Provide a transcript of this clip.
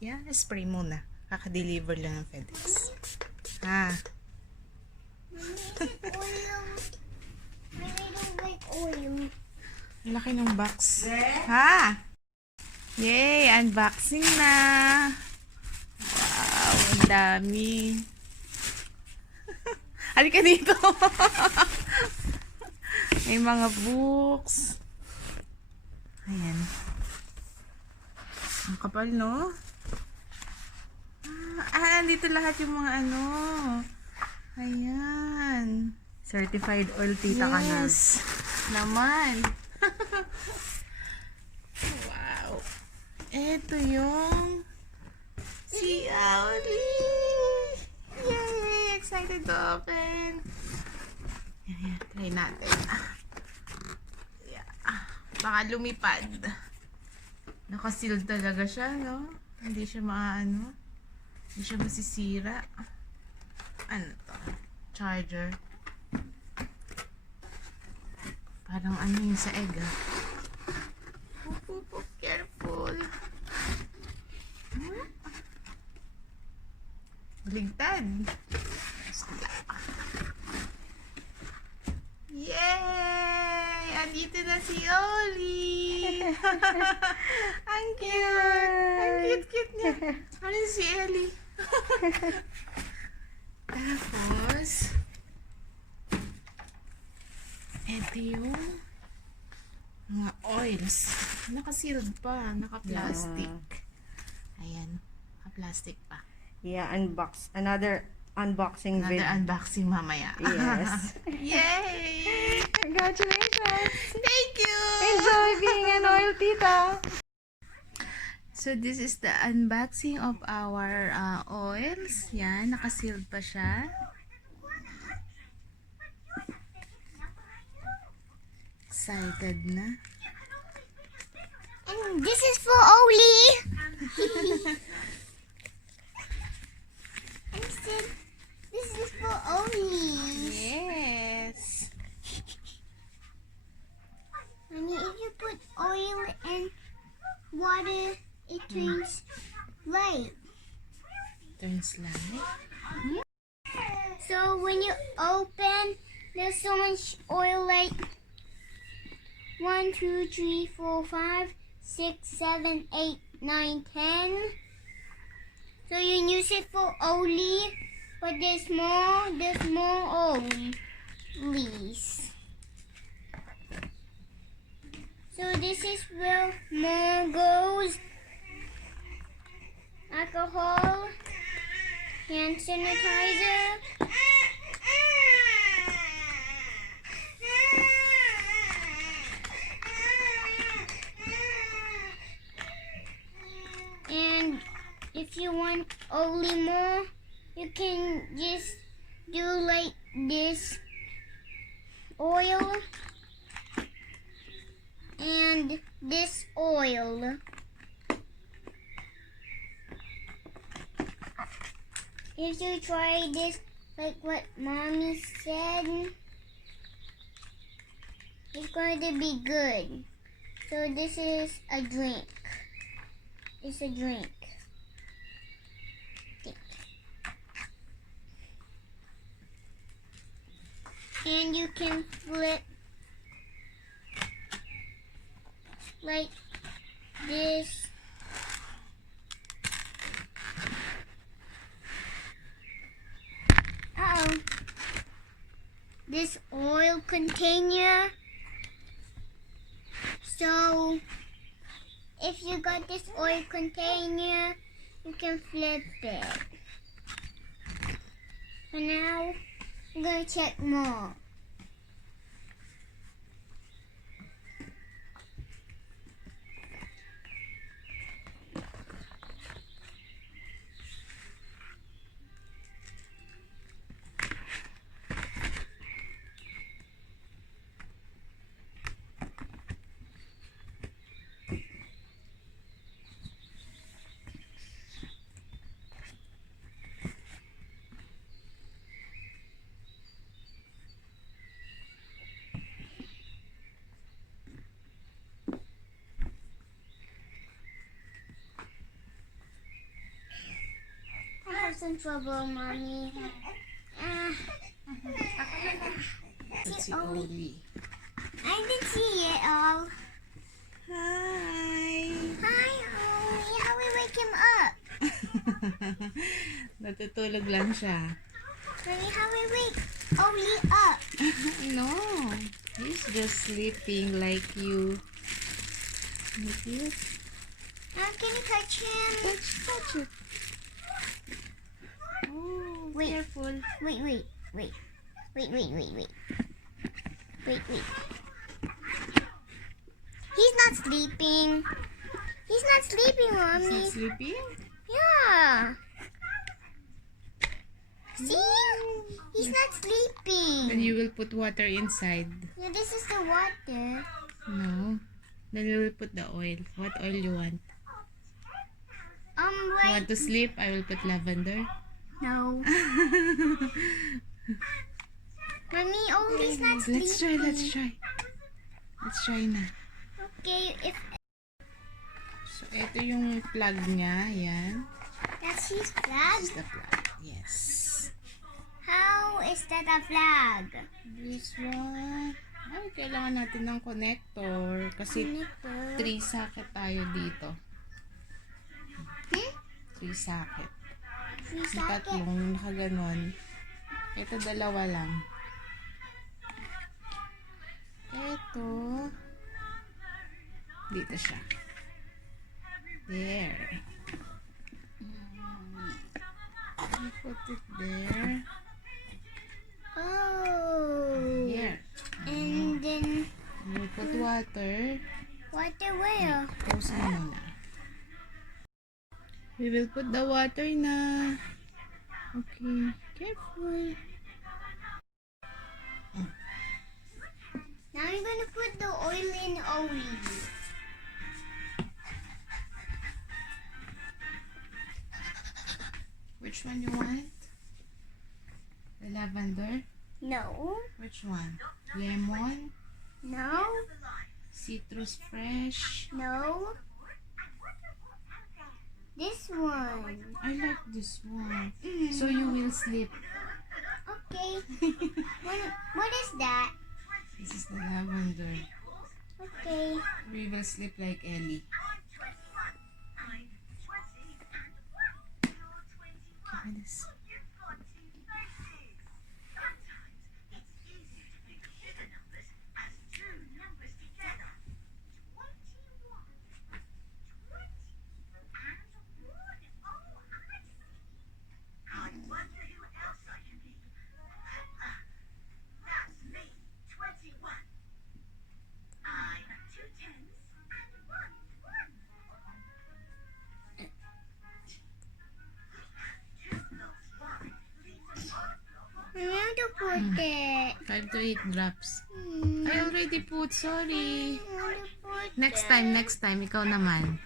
Yeah, spray muna. Kaka-deliver lang ng FedEx. Ha? Ang laki ng box. Ha? Yay! Unboxing na! Wow! Ang dami! Halika dito! May mga books. Ayan. Ang kapal, no? Andito lahat yung mga ano. Ayan. Certified oil tita ka na. Yes. Naman. Wow. Ito yung si Audi. Yay! Excited to open. Ayan. Try natin. Yeah. Baka lumipad. Nakasealed talaga siya, no? Hindi siya maano. Hindi siya masisira. Ano to? Charger. Parang ano yung sa egg, ah. Careful. Baligtad. Yay! Andito na si Oli! Ang cute! Ang cute-cute niya. Ano si Ellie? Tapos, ito yung mga oils. Naka-sealed pa. Naka-plastic. Ayan. Naka-plastic pa. Yeah, another unboxing Another video. unboxing mamaya. Yes. Yay! Congratulations! Thank you! Enjoy being an oil tita! So, this is the unboxing of our oils. Yan, naka-sealed pa siya. Excited na. And this is for Oli. I said, this is for Oli. Yes. Mommy, if you put oil and water, it turns light. Turns light. So when you open, there's so much oil, like 1, 2, 3, 4, 5, 6, 7, 8, 9, 10. So you use it for Oli, but there's more Olis. So this is where more goes. Alcohol, hand sanitizer. And if you want only more, you can just do like this oil and this oil. If you try this, like what Mommy said, it's going to be good. So this is a drink. It's a drink. And you can flip like this. This oil container. So if you got this oil container, you can flip it. For now, I'm gonna check more. some trouble, Mommy. Let's see Oli. Oli. I didn't see it all. Hi! Hi, Oli. How we wake him up? Natutulog lang siya. Mommy, how we wake Oli up? No, he's just sleeping like you. Look it. Can you touch him? Touch it. Oh, Wait. careful. Wait. Wait. He's not sleeping. He's not sleeping, Is Mommy. he sleeping? Yeah. See? He's not Then sleeping. you will put water inside. Yeah, this is the water. No. Then we will put the oil. What oil you want? You Right. want to sleep? I will put lavender. No. Mommy, Oli's not sleeping. Let's try. Let's try na. Okay, if So, ito yung plug niya. Yan. that's his flag, This is the plug. Yes. how is that a flag? This one. Ay, kailangan natin ng connector. Kasi 3 socket tayo dito. 3 socket. Free Yung socket. tatlong nakaganon. Ito 2 lang. Ito. Dito siya. There. I put it there. Oh. Here. And then We put water. water where? Close mo muna. We will put the water na. Okay. Careful. Now I'm gonna put the oil in Oli. Which one you want? The lavender? No. Which one? Lemon? No. Citrus fresh? No. This one. I like this one. So you will sleep. Okay. what is that? This is the lavender. Okay. We will sleep like Ellie. Give me this. I want to put it. 5 to 8 drops. I already put, sorry. I want to put Next time, ikaw naman.